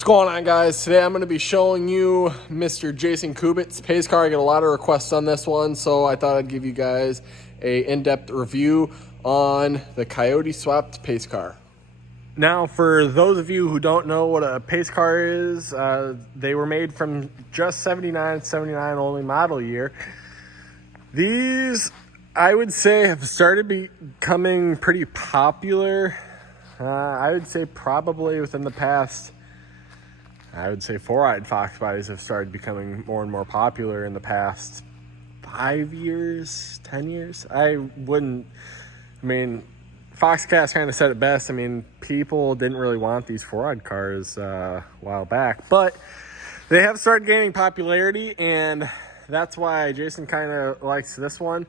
What's going on, guys? Today I'm going to be showing you Mr. Jason Kubit's Pacecar. I get a lot of requests on this one, so I thought I'd give you guys a in-depth review on the Coyote swapped Pacecar. Now, for those of you who don't know what a Pacecar is, they were made from just 79 only model year. These, I would say, have started becoming pretty popular. I would say probably within the past, four-eyed fox bodies have started becoming more and more popular in the past 5 years, 10 years. Foxcast kind of said it best. People didn't really want these four-eyed cars a while back, but they have started gaining popularity, and that's why Jason kind of likes this one.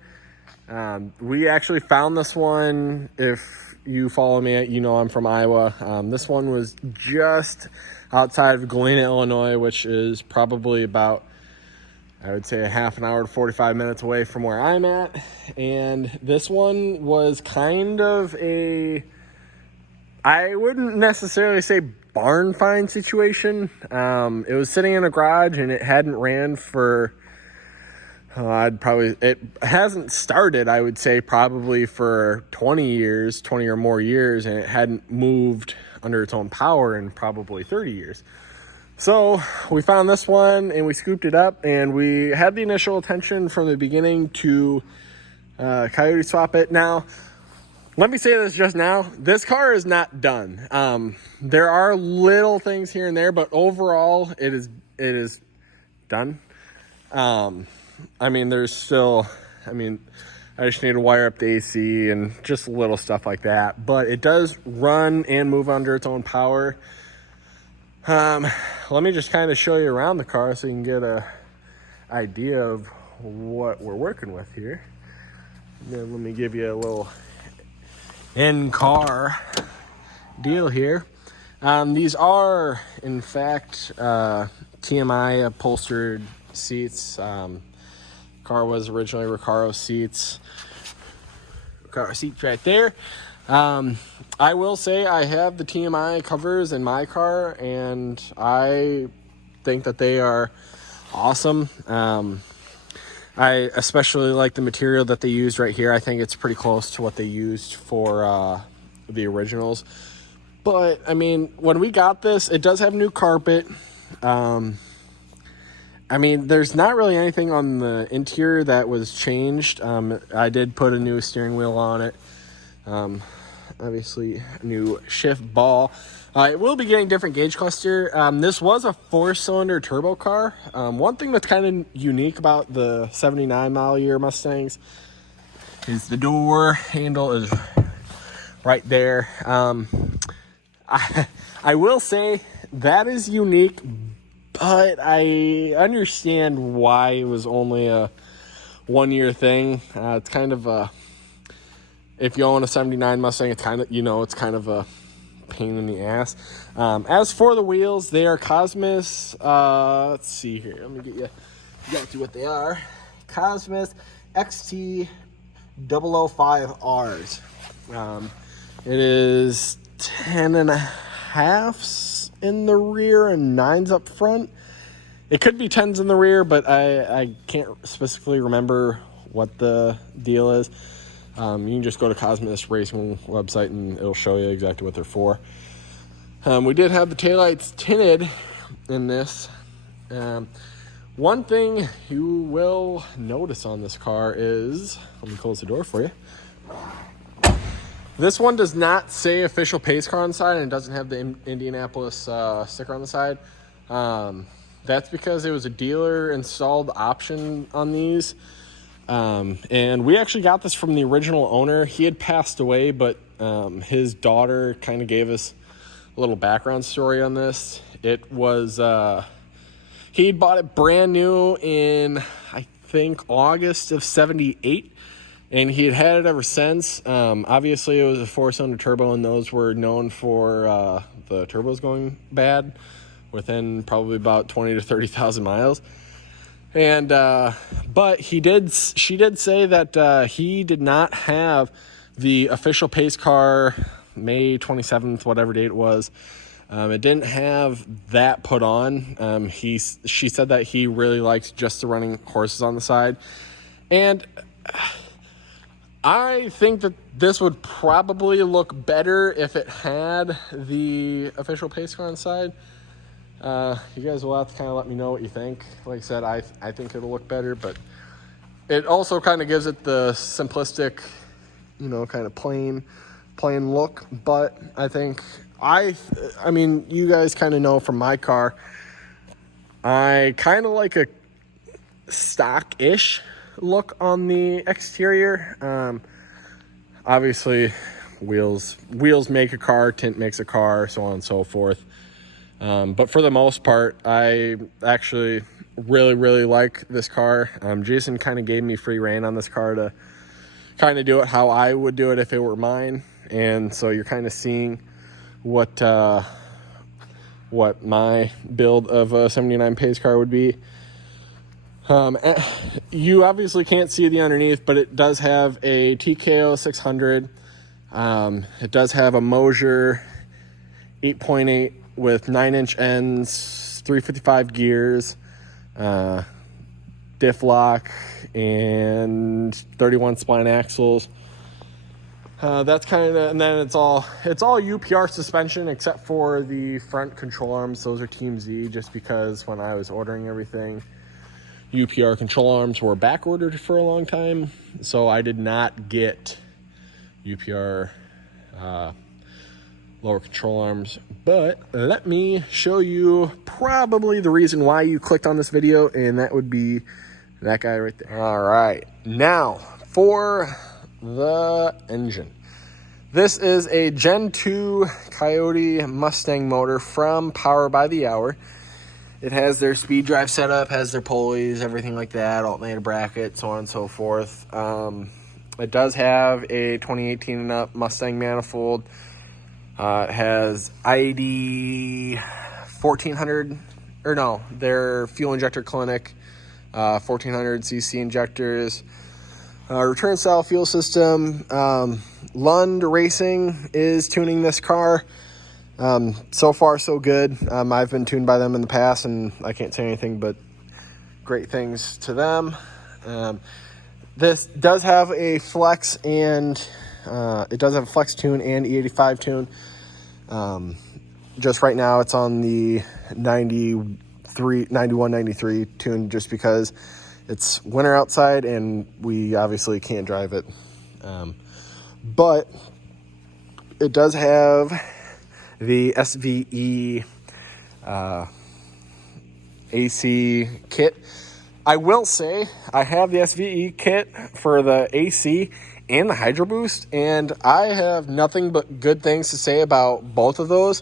We actually found this one. If you follow me, I'm from Iowa. This one was just outside of Galena, Illinois, which is probably about, I would say, a half an hour to 45 minutes away from where I'm at. And this one was kind of I wouldn't necessarily say barn find situation. It was sitting in a garage and it hadn't ran for, it hasn't started, I would say, probably for 20 or more years, and it hadn't moved under its own power in probably 30 years. So we found this one and we scooped it up, and we had the initial intention from the beginning to Coyote swap it. Now, let me say this just now, this car is not done. There are little things here and there, but overall it is done. There's still, I just need to wire up the AC and just little stuff like that. But it does run and move under its own power. Let me just kind of show you around the car so you can get a idea of what we're working with here. And then let me give you a little in-car deal here. These are, in fact, TMI upholstered seats. Car was originally Recaro seats. Recaro seats right there. I will say I have the TMI covers in my car, and I think that they are awesome. I especially like the material that they used right here. I think it's pretty close to what they used for the originals. But, when we got this, it does have new carpet. There's not really anything on the interior that was changed. I did put a new steering wheel on it. Obviously, a new shift ball. It will be getting different gauge cluster. This was a 4-cylinder turbo car. One thing that's kind of unique about the 79 model year Mustangs is the door handle is right there. I will say that is unique, but I understand why it was only a 1-year thing. It's kind of if you own a 79 Mustang, it's kind of a pain in the ass. As for the wheels, they are Cosmos. Let's see here. Let me get to what they are. Cosmos XT 005Rs. It is 10.5s in the rear and 9s up front. It could be 10s in the rear, but I can't specifically remember what the deal is. You can just go to Cosmos Racing website and it'll show you exactly what they're for. We did have the taillights tinted in this. One thing you will notice on this car is, let me close the door for you. This one does not say official Pacecar on the side, and it doesn't have the Indianapolis sticker on the side. That's because it was a dealer installed option on these. And we actually got this from the original owner. He had passed away, but his daughter kind of gave us a little background story on this. It was, he bought it brand new in, I think, August of 78. And he had it ever since. Obviously, it was a 4-cylinder turbo, and those were known for the turbos going bad within probably about 20 to 30,000 miles. And but she did say that he did not have the official Pacecar May 27th, whatever date it was, It didn't have that put on. She said that he really likes just the running horses on the side. And I think that this would probably look better if it had the official Pacecar on the side. You guys will have to kind of let me know what you think. Like I said, I think it'll look better, but it also kind of gives it the simplistic, kind of plain look. But I think I mean, you guys kind of know from my car, I kind of like a stock-ish look on the exterior. Obviously, wheels make a car, tint makes a car, so on and so forth. But for the most part, I actually really, really like this car. Jason kind of gave me free rein on this car to kind of do it how I would do it if it were mine. And so you're kind of seeing what my build of a 79 Pacecar would be. You obviously can't see the underneath, but it does have a TKO 600. It does have a Mosier 8.8 with 9-inch ends, 355 gears, diff lock, and 31 spline axles. That's kind of, and then it's all UPR suspension except for the front control arms. Those are Team Z, just because when I was ordering everything, UPR control arms were back ordered for a long time, so I did not get UPR lower control arms. But let me show you probably the reason why you clicked on this video, and that would be that guy right there. All right, now for the engine. This is a Gen 2 Coyote Mustang motor from Power by the Hour. It has their speed drive setup, has their pulleys, everything like that, alternator bracket, so on and so forth. It does have a 2018 and up Mustang manifold. It has ID 1400, or no, their fuel injector clinic, 1400 cc injectors, return style fuel system. Lund Racing is tuning this car. So far so good. I've been tuned by them in the past, and I can't say anything but great things to them. This does have a flex, and it does have a flex tune and E85 tune. Just right now it's on the 91, 93 tune, just because it's winter outside and we obviously can't drive it. But it does have the SVE AC kit. I will say I have the SVE kit for the AC and the Hydro Boost, and I have nothing but good things to say about both of those.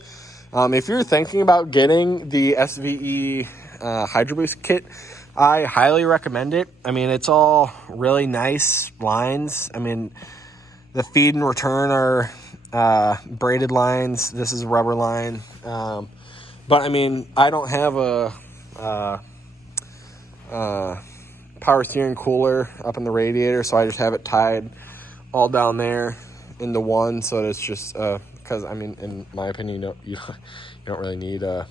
If you're thinking about getting the SVE Hydro Boost kit, I highly recommend it. I mean, it's all really nice lines. I mean, the feed and return are braided lines. This is a rubber line. But I mean, I don't have a power steering cooler up in the radiator, so I just have it tied all down there into one. So it's just because I mean, in my opinion, you don't really need a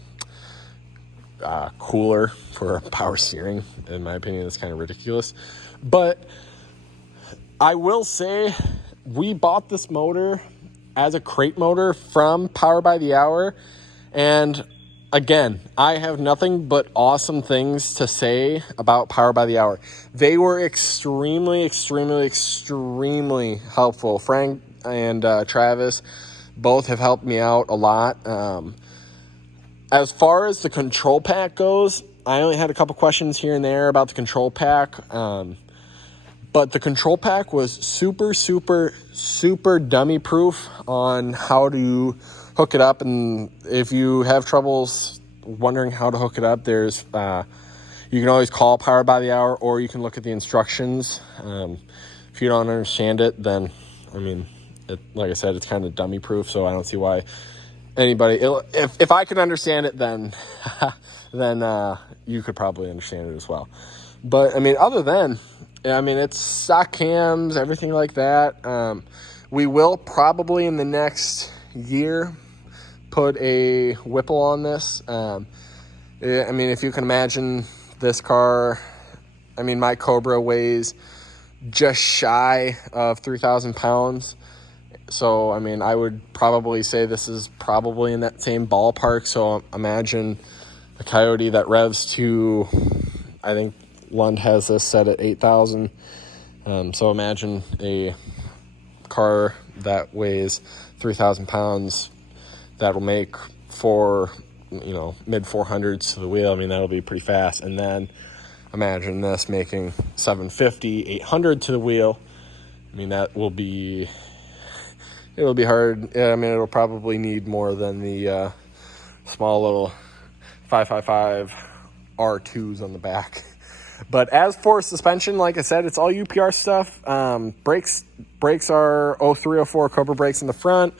cooler for power steering. In my opinion, it's kind of ridiculous. But I will say, we bought this motor as a crate motor from Power by the Hour, and again, I have nothing but awesome things to say about Power by the Hour. They were extremely, extremely, extremely helpful. Frank and Travis both have helped me out a lot. As far as the control pack goes, I only had a couple questions here and there about the control pack. But the control pack was super, super, super dummy proof on how to hook it up. And if you have troubles wondering how to hook it up, there's you can always call Power by the Hour, or you can look at the instructions. If you don't understand it, then I mean, like I said, it's kind of dummy proof, so I don't see why anybody. If I can understand it, then you could probably understand it as well. But I mean, other than, I mean, it's stock cams, everything like that. We will probably in the next year put a Whipple on this. I mean, if you can imagine this car, I mean, my Cobra weighs just shy of 3,000 pounds. So, I mean, I would probably say this is probably in that same ballpark. So imagine a Coyote that revs to, I think Lund has this set at 8,000. So imagine a car that weighs 3,000 pounds that will make mid 400s to the wheel. I mean, that'll be pretty fast. And then imagine this making 750, 800 to the wheel. I mean, it'll be hard. Yeah, I mean, it'll probably need more than the small little 555 R2s on the back. But as for suspension, like I said, it's all UPR stuff. Brakes are 0304 Cobra brakes in the front.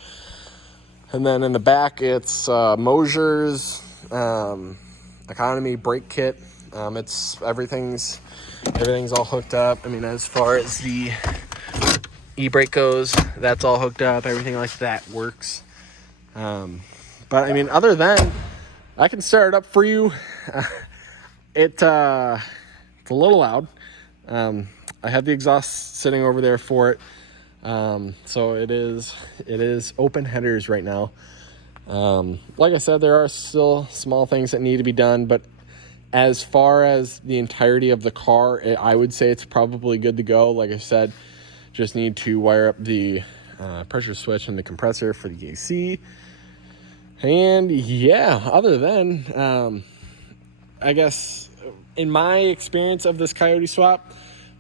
And then in the back, it's Mosier's economy brake kit. Everything's all hooked up. I mean, as far as the e-brake goes, that's all hooked up. Everything like that works. But I mean, other than, I can start it up for you. It's a little loud. I have the exhaust sitting over there for it. So it is open headers right now. Like I said, there are still small things that need to be done, but as far as the entirety of the car, I would say it's probably good to go. Like I said, just need to wire up the pressure switch and the compressor for the AC. And yeah, other than, I guess in my experience of this Coyote swap,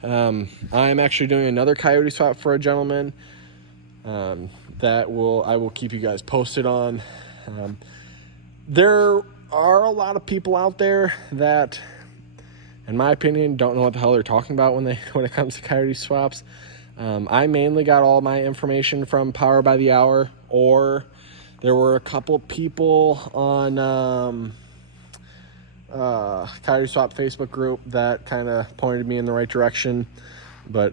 I'm actually doing another Coyote swap for a gentleman that I will keep you guys posted on. There are a lot of people out there that, in my opinion, don't know what the hell they're talking about when it comes to Coyote swaps. I mainly got all my information from Power by the Hour, or there were a couple people on Coyote Swap Facebook group that kind of pointed me in the right direction, but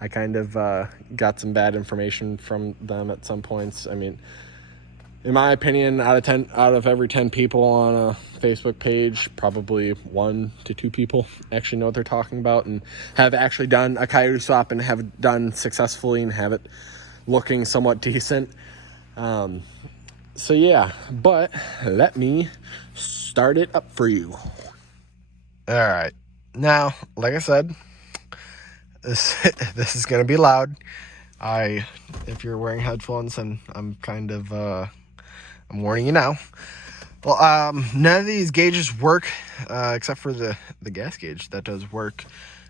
I kind of got some bad information from them at some points. I mean, in my opinion, out of every 10 people on a Facebook page, probably 1 to 2 people actually know what they're talking about and have actually done a Coyote swap and have done successfully and have it looking somewhat decent. So yeah, but let me start it up for you. All right. Now, like I said, this is going to be loud. If you're wearing headphones, and I'm kind of, I'm warning you now. Well, none of these gauges work, except for the gas gauge. That does work.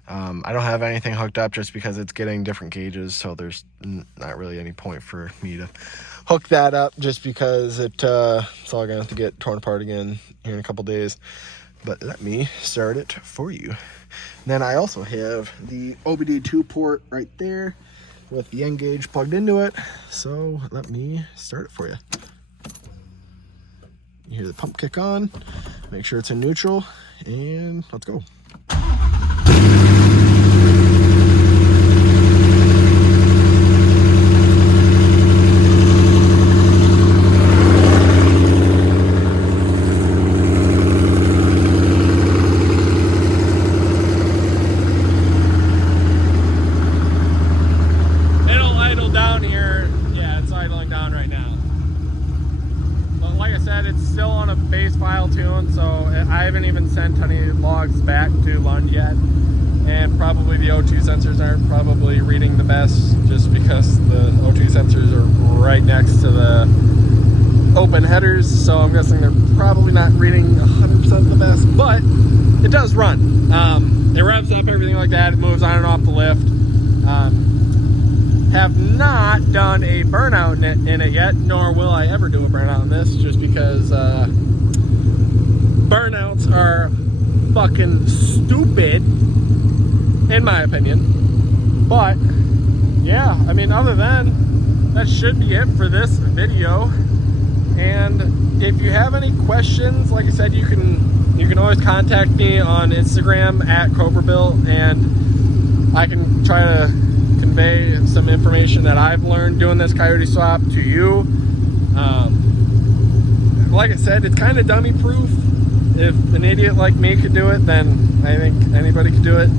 I don't have anything hooked up just because it's getting different gauges, so there's not really any point for me to hook that up just because it's all going to have to get torn apart again here in a couple days. But let me start it for you. Then I also have the OBD2 port right there with the N gauge plugged into it. So let me start it for you. You hear the pump kick on, make sure it's in neutral, and let's go. It's still on a base file tune, so I haven't even sent any logs back to Lund yet, and probably the O2 sensors aren't probably reading the best just because the O2 sensors are right next to the open headers, so I'm guessing they're probably not reading 100% the best, but it does run. It revs up, everything like that. It moves on and off the lift. Have not done a burnout in it yet, nor will I ever do a burnout in this, just because burnouts are fucking stupid, in my opinion. But yeah, I mean, other than that, should be it for this video. And if you have any questions, like I said, you can always contact me on Instagram at CobraBuilt, and I can try to convey some information that I've learned doing this Coyote swap to you. Like I said, it's kind of dummy proof. If an idiot like me could do it, then I think anybody could do it.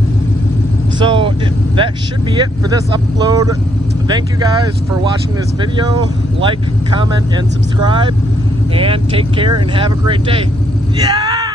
So that should be it for this upload. Thank you guys for watching this video. Like, comment, and subscribe. And take care and have a great day. Yeah!